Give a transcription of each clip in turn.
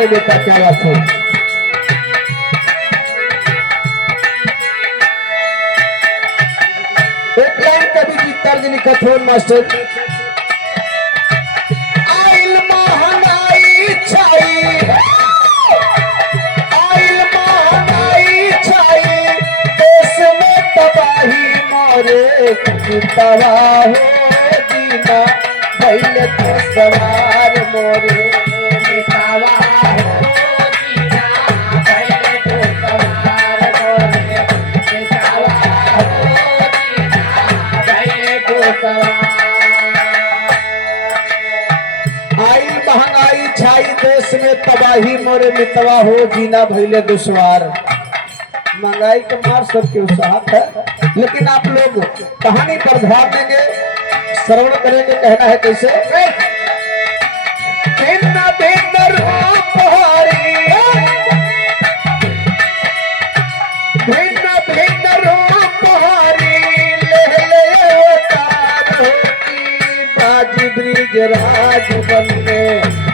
वाले बेटा, क्या बात है। एक लाइन कभी जी तर्ज लिखत हो मास्टर। आइल महंगाई छाई, आइल महंगाई छाई, देश में तबाही मोरे तबाह हो दीना भइल तो सवार मोरे आई महंगाई छाई देश में तबाही मोरे मितवा हो जीना भइले दुश्वार। महंगाई के मार सबके साथ है, लेकिन आप लोग कहानी पर ध्यान देंगे, श्रवण करेंगे। कहना है कैसे। भिन्न भिन्न रूप हारी, भिन्न भिन्न रूप हारी, ले ले अवतार होती बाजी ब्रिज राज बनने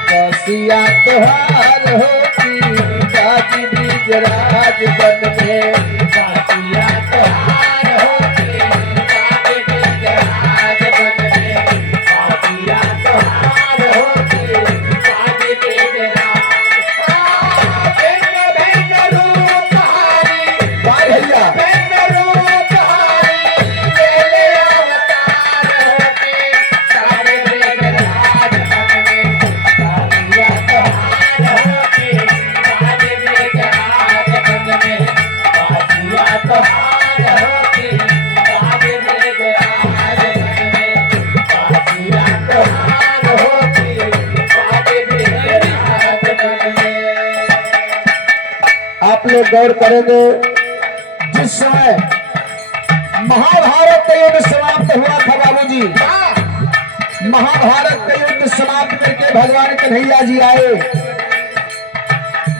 बसिया तोहार होती बाजी ब्रिज राज बनने बसिया तोहार होती बाजी ब्रिज राज बनने बसिया तोहार होती बाजी ब्रिज राज। भिन्न भिन्न रूप हारी, भैया भिन्न रूप हारी, ले ले अवतार होती बाजी ब्रिज राज बनने बसिया तोहार होती बाजी ब्रिज राज बनने बसिया तोहार होती बाजी ब्रिज राज बनने बसिया तोहार होती बाजी ब्रिज राज बनने। आप लोग गौर करेंगे, जिस समय महाभारत का युद्ध समाप्त हुआ था बाबूजी, महाभारत का युद्ध समाप्त करके भगवान कन्हैया जी आए,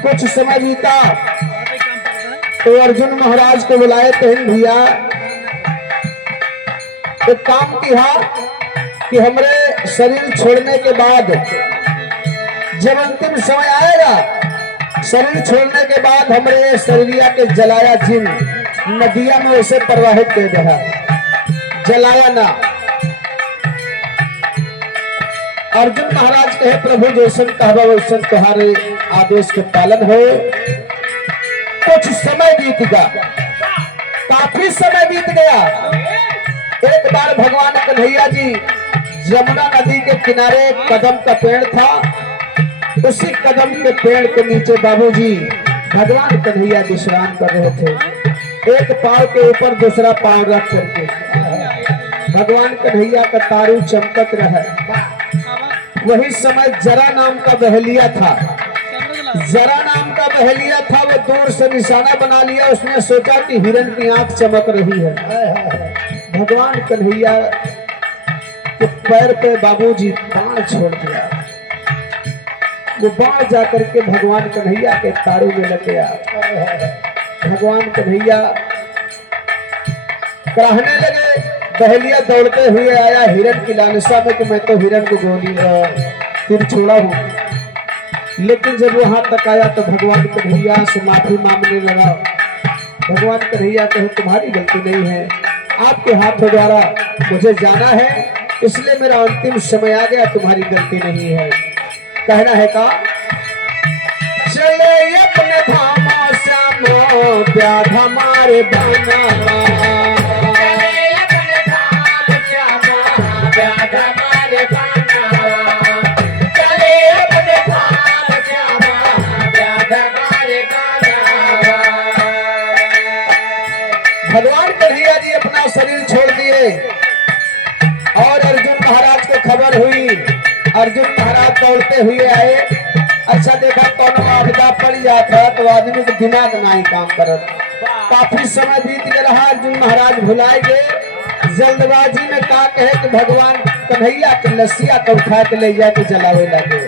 कुछ समय बीता तो अर्जुन महाराज को बुलाए। तहन भैया एक काम किया कि हमरे शरीर छोड़ने के बाद जब अंतिम समय आएगा, शरीर छोड़ने के बाद हमरे शरीरिया के जलाया जिन नदिया में उसे प्रवाहित कर दिया, जलाया ना। अर्जुन महाराज कहे प्रभु जैसन कहवा वैसन तुम्हारे आदेश के पालन हो। कुछ समय बीत गया, काफी समय बीत गया। एक बार भगवान कन्हैया जी यमुना नदी के किनारे कदम का पेड़ था, उसी कदम के पेड़ के नीचे बाबूजी भगवान कन्हैया विश्राम कर रहे थे। एक पांव के ऊपर दूसरा पांव रख करके भगवान कन्हैया का तारू चमकत रहा। वही समय जरा नाम का बहेलिया था, जरा नाम का बहेलिया था। वो दूर से निशाना बना लिया, उसने सोचा कि हिरण की आंख चमक रही है। भगवान कन्हैया के पैर पे बाबूजी बाण छोड़ दिया, वो बाण जाकर के भगवान कन्हैया के तारू में लग गया। भगवान कन्हैया कहने लगे, बहेलिया दौड़ते हुए आया हिरण की लालसा में कि मैं तो हिरण को गोली तीर छोड़ा हूं। लेकिन जब वहां तक आया तो भगवान कन्हैया से माफी मांगने लगा। भगवान कन्हैया कहे तुम्हारी गलती नहीं है, आपके हाथों द्वारा मुझे जाना है, इसलिए मेरा अंतिम समय आ गया, तुम्हारी गलती नहीं है। कहना है का चले अपने धामों श्यामो प्यार हमारे बना, चले अपने धाम श्यामो प्यार हमारे बना, चले अपने धाम श्यामो प्यार हमारे बना। भगवान कन्हैया जी अपना शरीर छोड़ दिए और अर्जुन महाराज को खबर हुई। अर्जुन महाराज दौड़ते हुए आए। अच्छा देखा कौन आपदा पड़ जाता तो आदमी के दिमाग नहीं काम करत। काफी समय बीत गया, अर्जुन महाराज भुलाए गए। जल्दबाजी में का कहे कि भगवान कन्हैया के लस्सिया को उठा के ले जाके जलावे लगे।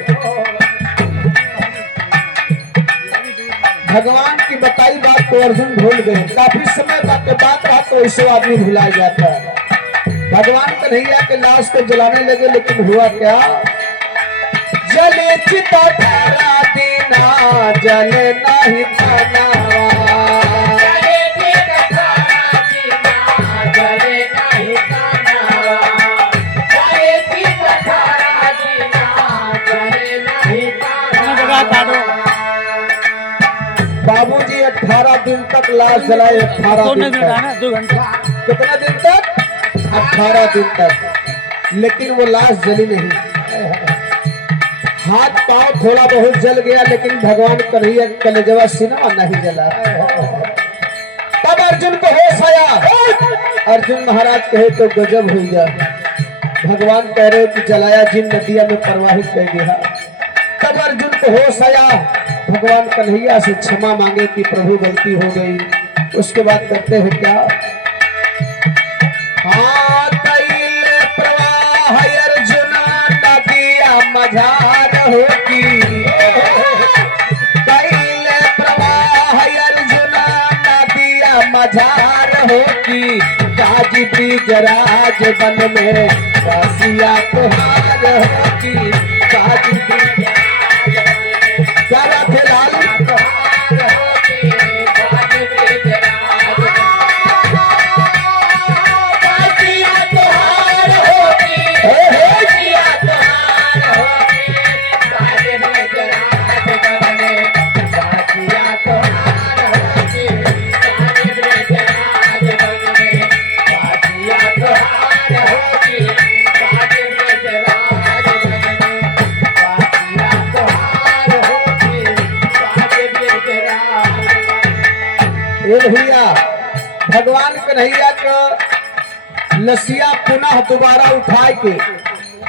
भगवान की बताई बात को अर्जुन भूल गए। काफी समय के बात रहा तो ऐसे आदमी भुला जाता है। भगवान कन्हैया के लाश को जलाने लगे, लेकिन हुआ क्या, जले चिता धारा दिन ना जले नहीं तनावा। बाबूजी 18 दिन तक लाश जलाए। 18 दिन तक, 2 घंटे कितना दिन तक? 18 दिन तक, लेकिन वो लाश जली नहीं। हाथ पांव थोड़ा बहुत जल गया, लेकिन भगवान कन्हैया कलेजवा सिनेमा नहीं जला। तब अर्जुन को होश आया। अर्जुन महाराज कहे तो गजब हो गया। भगवान कह रहे कि जलाया जिन नदिया में प्रवाहित कर दिया। तब अर्जुन को होश आया, भगवान कन्हैया से क्षमा मांगे कि प्रभु गलती हो गई। उसके बाद कहते हैं क्या? हाँ तैल प्रवाह अर्जुन नदिया मझार होती। तैल प्रवाह अर्जुन नदिया मझार होती। काजी ब्रिज राज वन में कासिया तुहार होती। काजी ब्रिज क्या बात है लाल? भैया भगवान कन्हैया का लसिया पुनः दोबारा उठाए के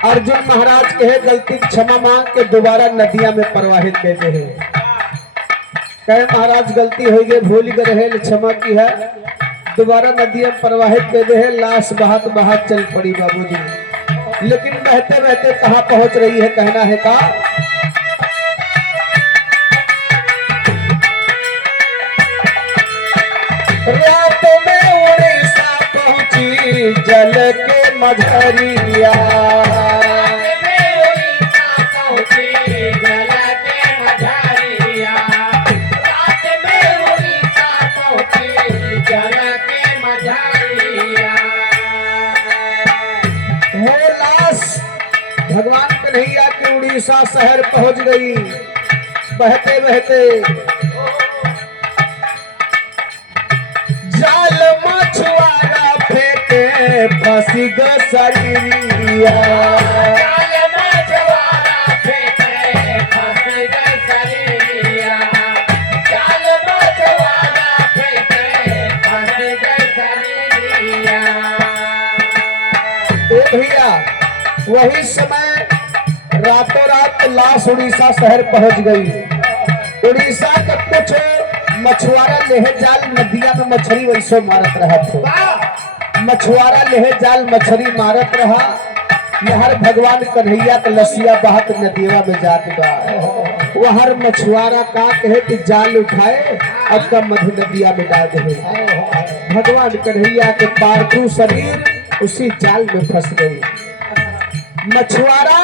अर्जुन महाराज के है गलती क्षमा मांग के दोबारा नदिया में प्रवाहित कर दे। कहे महाराज गलती हो गई, भूल गए रहे, क्षमा की है। दोबारा नदिया में प्रवाहित कर दे। लाश बहात बहात चल पड़ी बाबूजी, लेकिन बहते बहते कहाँ पहुंच रही है? कहना है का रात में उड़ीसा पहुंची जल के मझरिया। वो लाश भगवान कन्हैया के उड़ीसा शहर पहुंच गई। बहते बहते जाल मछुआरा फेंके फंसी ग शरीरिया। भैया वही समय रातों रात लाश उड़ीसा शहर पहुंच गई। उड़ीसा का कुछ मछुआरा लेहे जाल नदिया में मछली वैसो मारत रहा था। मछुआरा लेहे जाल मछली मारत रहा। यहर भगवान कन्हैया का लसिया बहात नदिया में जात बा। वहर मछुआरा का कहे कि जाल उठाए अब का मधु नदिया में डाल दे। भगवान कन्हैया के पार्थिव शरीर उसी जाल में फंस गई। मछुआरा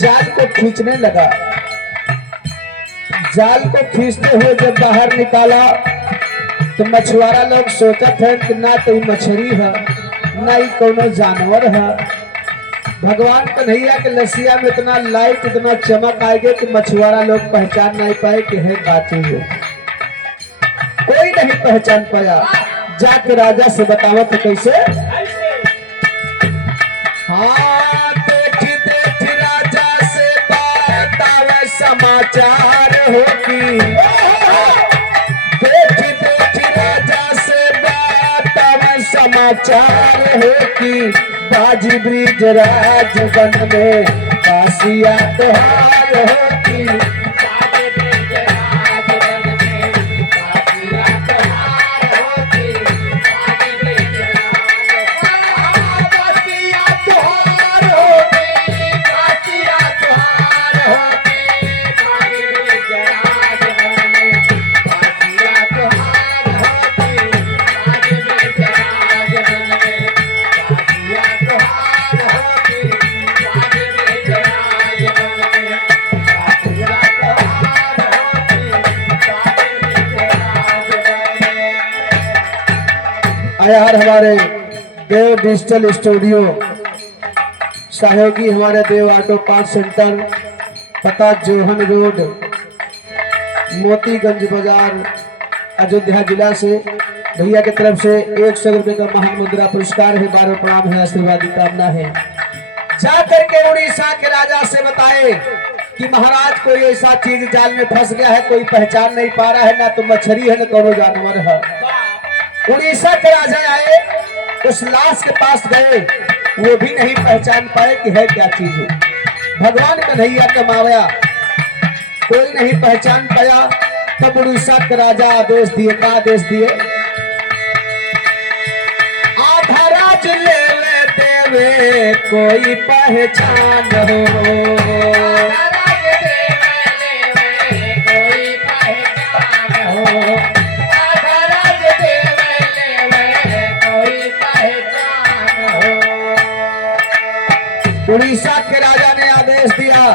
जाल को खींचने लगा। जाल को खींचते हुए जब बाहर निकाला तो मछुआरा लोग सोचते हैं कि ना तो मछली है ना ही कोनो जानवर है। भगवान कन्हैया के लसिया में इतना लाइट इतना चमक आएगा कि मछुआरा लोग पहचान नहीं पाए कि है का चीज है। कोई नहीं पहचान पाया। जाके राजा से बतावत कैसे? हाँ देखी देखी राजा से बतावे समाचार होगी। देखी देखी राजा से बतावे समाचार होगी। बाजी ब्रिज राज वन में कासिया तुहार होगी। यार हमारे देव डिजिटल स्टूडियो सहयोगी हमारे देव ऑटो पार्ट सेंटर, पता जोहन रोड, मोतीगंज बाजार, अयोध्या जिला से भैया की तरफ से 100 रुपए का महान मुद्रा पुरस्कार है। 12 प्रणाम है, आशीर्वाद की कामना है। जाकर के उड़ीसा के राजा से बताए कि महाराज कोई ऐसा चीज जाल में फंस गया है, कोई पहचान नहीं पा रहा है, ना तो मछली है ना कोनो जानवर है। उड़ीसा के राजा आए, उस लाश के पास गए, वो भी नहीं पहचान पाए कि है क्या चीज है। भगवान कन्हैया का मावया कोई नहीं पहचान पाया। तब उड़ीसा के राजा आदेश दिए, का आदेश दिए, आधा राज ले देवे कोई पहचान हो, उड़ीसा के राजा ने आदेश दिया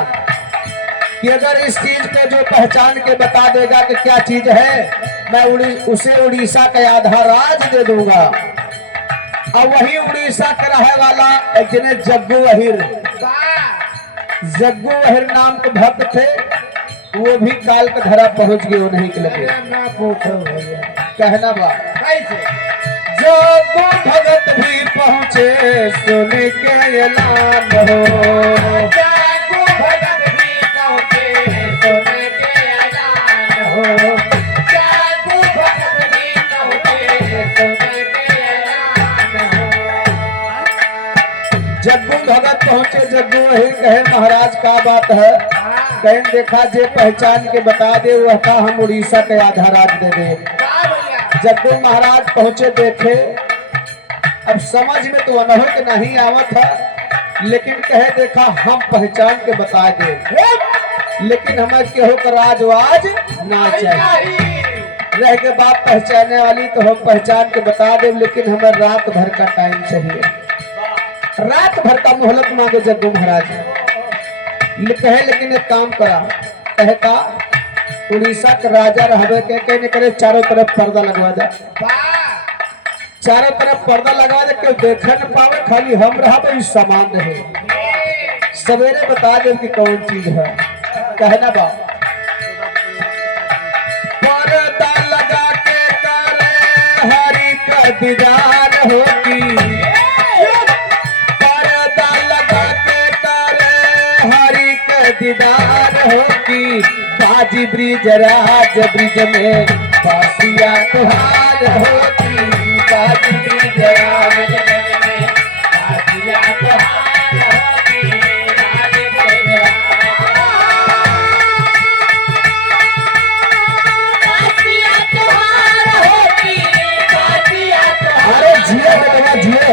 कि अगर इस चीज को जो पहचान के बता देगा कि क्या चीज है, मैं उसे उड़ीसा का आधा राज दे दूंगा। और वही उड़ीसा का रहने वाला एक जने जग्गू अहिर नाम के भक्त थे, वो भी काल का धरा पहुंच गए, नहीं के लगे कहना बात जग्गू भगत भी पहुंचे सुन के ऐलान हो, जग्गू भगत भी पहुंचे सुन के ऐलान हो, जग्गू भगत भी पहुंचे सुन के ऐलान हो। जग्गू भगत पहुंचे, जग्गू अहिर कहे महाराज का बात है, कहें देखा जे पहचान के बता दे वह का हम उड़ीसा के आधा राज दे दे। जग्गू महाराज पहुंचे, देखे, अब समझ में तो अनहद नहीं आवत है, लेकिन कहे देखा हम पहचान के बता दे, लेकिन हमें केहो का राजवाज ना चाहिए। रह के बात पहचाने वाली तो हम पहचान के बता दे, लेकिन हमें रात भर का टाइम चाहिए। रात भर का मोहलत मांगे जग्गू महाराज कहे, लेकिन एक काम करा, कहे का उड़ीसा के राजा रहबे के कहने करे चारों तरफ पर्दा लगवा दे, चारों तरफ पर्दा लगवा दे, क्यों देख न पावे, खाली हम रहा सामान रहे, सवेरे बता दे कि कौन चीज है। कहना बा पर्दा लगा के करे हरि का दीदार होगी, पर्दा लगा के करे हरि का दीदार होगी, बाजी ब्रिज राज ब्रिज में बासिया तुहार होती, बाजी ब्रिज राज ब्रिज में बासिया तुहार होती, बाजी ब्रिज बासिया तुहार होती, बासिया तुहार। अरे जिए बेटा जिए,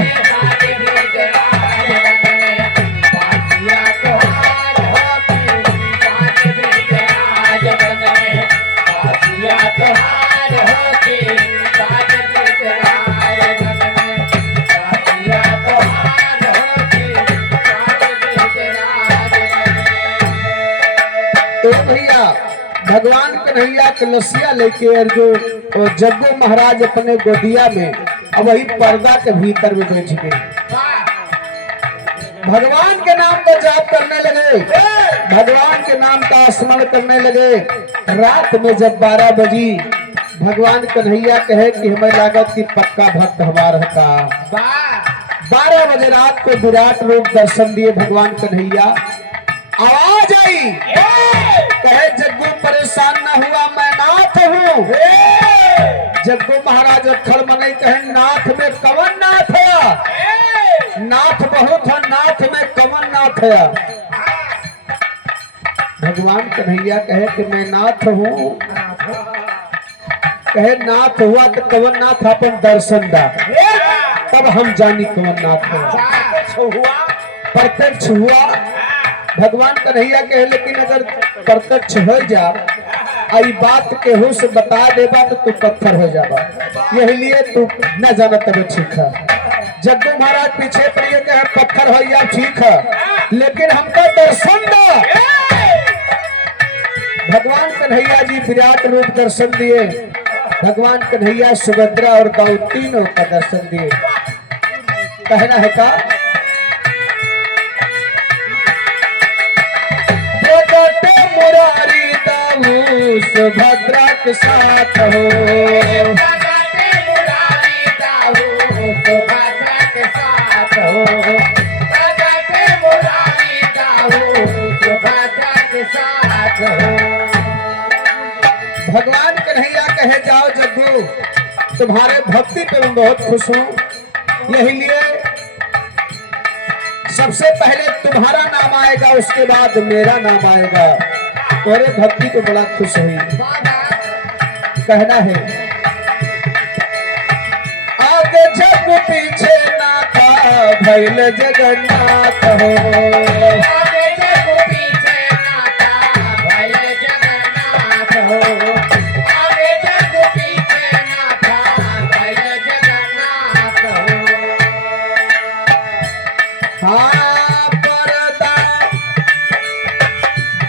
भगवान कन्हैया कलसिया लेके अर्जुन और जग्गू महाराज अपने गोदिया में, अब वही पर्दा के भीतर में बैठ गए, भगवान के नाम का जाप करने लगे, भगवान के नाम का स्मरण करने लगे। रात में जब 12 बजी भगवान कन्हैया कहे कि हमें लागत की पक्का भक्त हमारा का 12 बजे रात को विराट रूप दर्शन दिए भगवान कन्हैया। आवाज आई, कहे जग्गू परेशान न हुआ, मैं नाथ हूँ। जग्गू महाराज अखड़ मने कहे नाथ में कवन नाथ है, नाथ बहुत है, नाथ में कवन नाथ है। भगवान कन्हैया कहे कि मैं नाथ हूँ, कहे नाथ हुआ तो कवन नाथ अपन दर्शन दा, तब हम जानी कवन नाथ है। प्रत्यक्ष हुआ भगवान कन्हैया कहे, लेकिन अगर प्रत्यक्ष हो जा आई बात केहू से बता देबा तो तू पत्थर हो जाबा, यही लिए तू न जाना तब ठीक है। जग्गू महाराज पीछे पड़िए कहे पत्थर हो या ठीक है, लेकिन हमको दर्शन दो। भगवान कन्हैया जी विराट रूप दर्शन दिए भगवान कन्हैया सुभद्रा और दाऊ तीनों का दर्शन दिए। कहना है का प्रकट मुरारी दाऊ सुभद्रा के साथ हो, प्रकट मुरारी दाऊ सुभद्रा के साथ हो, प्रकट मुरारी दाऊ सुभद्रा के साथ हो। भगवान कन्हैया कहे जाओ जग्गू तुम्हारे भक्ति पे मैं बहुत खुश हूँ, यही लिए सबसे पहले तुम्हारा नाम आएगा उसके बाद मेरा नाम आएगा। तुम्हारे भक्ति पे बड़ा खुश हुई। कहना है आगे जग पीछे नाथा भैल जगन्नाथ हो, आगे जग पीछे नाथा भैल जगन्नाथ हो, आगे जग पीछे नाथा भैल जगन्नाथ हो। हाँ परदा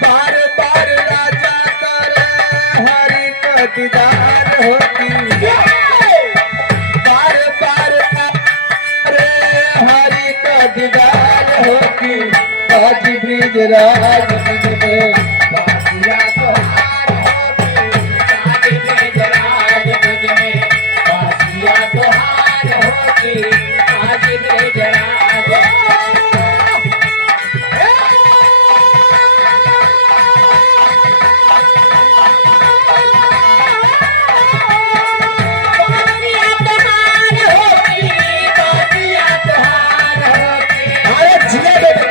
बार बार राजा करे हरि का दीदार होती, बार बार करे हरि का दीदार होती, आज ब्रिज राज में बासिया तोहार होती, आज ब्रिज राज मुझ में बासिया तोहार होती, आज ब्रिज राज। बासिया तोहार होती, बासिया तोहार होती, अरे जिया बेटा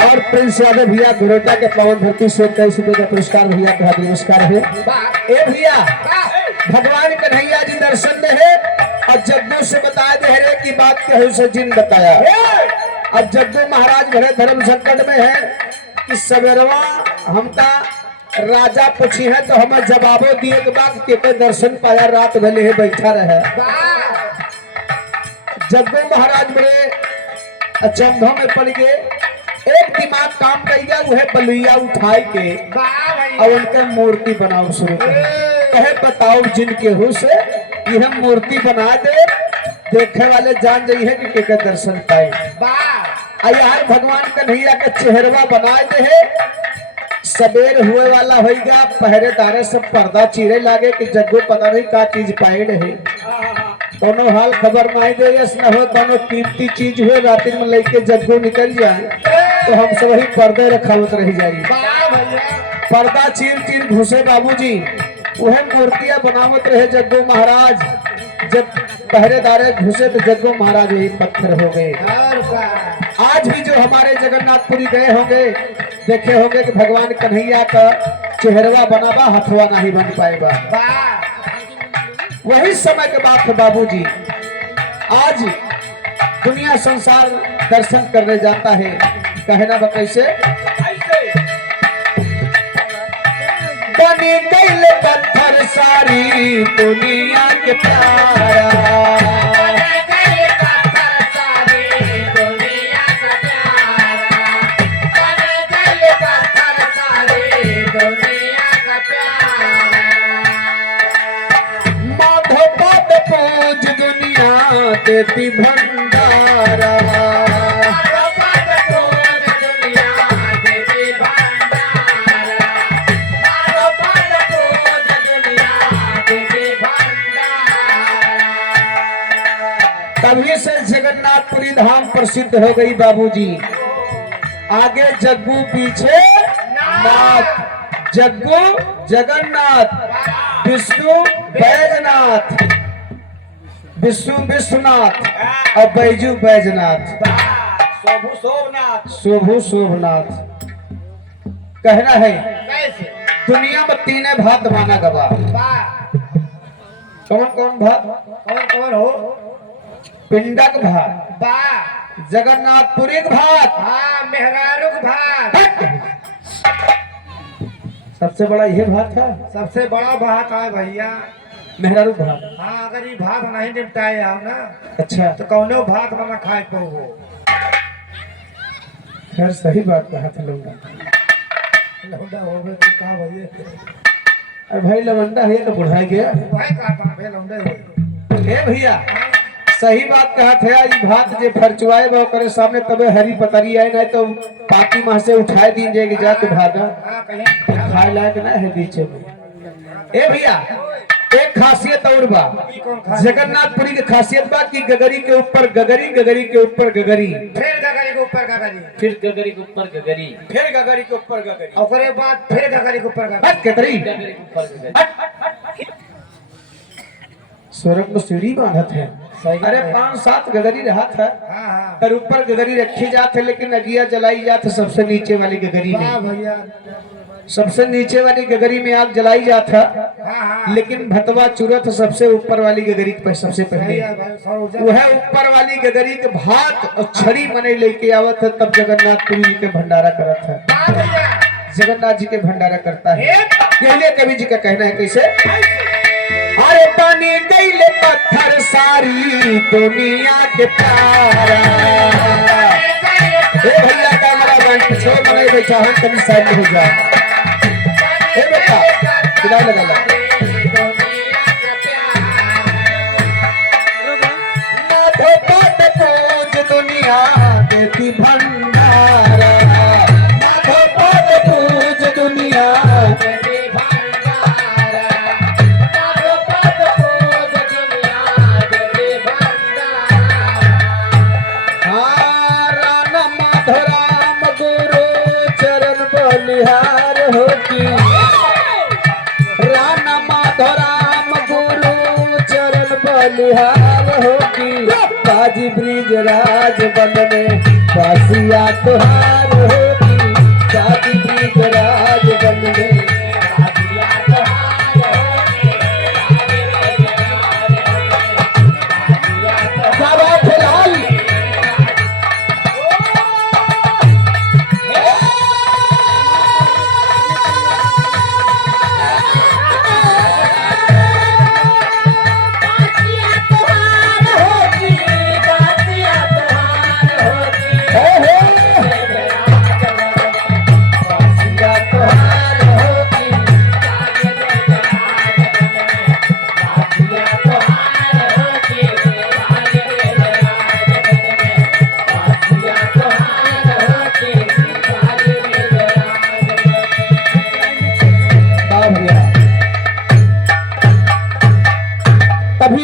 और प्रिंस यादव भैया घुरोटा के पवन धरती से 21 रुपए का पुरस्कार भैया का हार्दिक नमस्कार है। ए भैया भगवान कन्हैया जी दर्शन दे है और जग्गू से बता दे रे की बात के से जिन बताया। अब जग्गू महाराज भरे धर्म संकट में है कि सवेरवा हमका राजा पूछी है तो हमें जवाबो दिए के बाद के दर्शन पाया रात भले है बैठा रहे। जग्गू महाराज बड़े अचंभों में पड़ गए, एक दिमाग काम कर गया वह बलुइया उठाए के और उनका मूर्ति बनाओ शुरू कर कहे बताओ जिनके हो से यह मूर्ति बना दे देखे वाले जान जाइए कि के दर्शन पाए। यार भगवान कन्हैया का चेहरवा बना दे है, सबेर हुए वाला होगा, पहरेदारे सब पर्दा चीरे लागे कि जग्गू पता नहीं का चीज पाए रहे, दोनों हाल खबर नहीं दे न हो, दोनों कीमती चीज हुए रात्रि में लेके जग्गू निकल जाए तो हम सब वही पर्दे रखावत रह जाई। पर्दा चीर चीर घुसे बाबूजी वह मूर्तियां बनावत रहे जग्गू महाराज। जब पहरेदारे घुसे तो जग्गू महाराज यही पत्थर हो गए। आज भी जो हमारे जगन्नाथपुरी गए होंगे देखे होंगे कि भगवान कन्हैया का चेहरवा बनावा हथवा नहीं बन पाएगा। वही समय के बात है बाबूजी। आज दुनिया संसार दर्शन करने जाता है, कहना बा कैसे बनी गईल पत्थर सारी दुनिया के प्यारा, देती भंडारा, तभी से जगन्नाथपुरी धाम प्रसिद्ध हो गई बाबूजी। आगे जग्गू पीछे नाथ, जग्गू जगन्नाथ, विष्णु बैजनाथ, विष्णु विश्वनाथ और बैजू बैजनाथ, शोभु शोभनाथ, शोभु शोभनाथ। कहना है कैसे दुनिया में तीन भात माना गवा। कौन कौन भात? कौन कौन हो? पिंडक भात, जगन्नाथपुरी भात, हाँ मेहरारुक भात, सबसे बड़ा यह भात है, सबसे बड़ा भात है भैया। मेहरारू भात। हाँ, अगर ये भात नहीं निपटाए आओ ना अच्छा, तो कौनो भात बना खाए तो हो। खैर सही बात कहा था लौंडा। लौंडा हो गए तो का भैया। अरे भाई लवंडा है तो बुढ़ा गया। भाई का था भे लौंडे हो। ए भैया सही बात कहा था, ई भात जे फरचुआए बा करे सामने तबे हरी पतरी आए, नहीं तो पाकी मां से उठाए दिन जाएगी जा तू भागा हाँ, कहीं खाए लायक ना है बीच में। ए भैया एक खासियत और बा, ई कौन खा। जगन्नाथपुरी की खासियत बा कि गगरी के ऊपर गगरी, गगरी के ऊपर गगरी, फिर गगरी के ऊपर गगरी, फिर गगरी के ऊपर गगरी, फिर गगरी के ऊपर गगरी, ओकरे बाद फिर गगरी के ऊपर गगरी। हट केतरी गगरी के ऊपर गगरी। स्वर्ग में सीढ़ी बांधत है। अरे 5-7 गगरी रहत है, हाँ हाँ पर ऊपर गगरी रखी जात है, लेकिन अगिया जलाई जात है सबसे नीचे वाली गगरी वाह में। भैया। सबसे नीचे वाली गगरी में आग जलाई जात है, हाँ हाँ लेकिन भतवा चुरत सबसे ऊपर वाली गगरी पे सबसे पहले। सही है भाई, सौर ऊर्जा। वह ऊपर वाली गगरी के भात और छड़ी मने लेके आवत है, तब जगन्नाथपुरी जी के भंडारा करत है। हाँ भैया। जगन्नाथ जी के भंडारा करता है। यही कवि जी का कहना है कैसे, अरे पानी गईले पत्थर सारी दुनिया के प्यारा। ए भैया का हमारा बंट छो मने बैठा हम कभी साइड हो जा। ए बेटा खिला लगा ला माधो पद पूज दुनिया देती भंडारा, माधो पद पूज दुनिया देती भंडारा, माधो पद पूज दुनिया देती भंडारा। हाँ राम माधो राम गुरु चरण बलिहार होती, राम माधो राम गुरु चरण बलिहार होती, बाजी ब्रिज राज बन में बासिया तुहार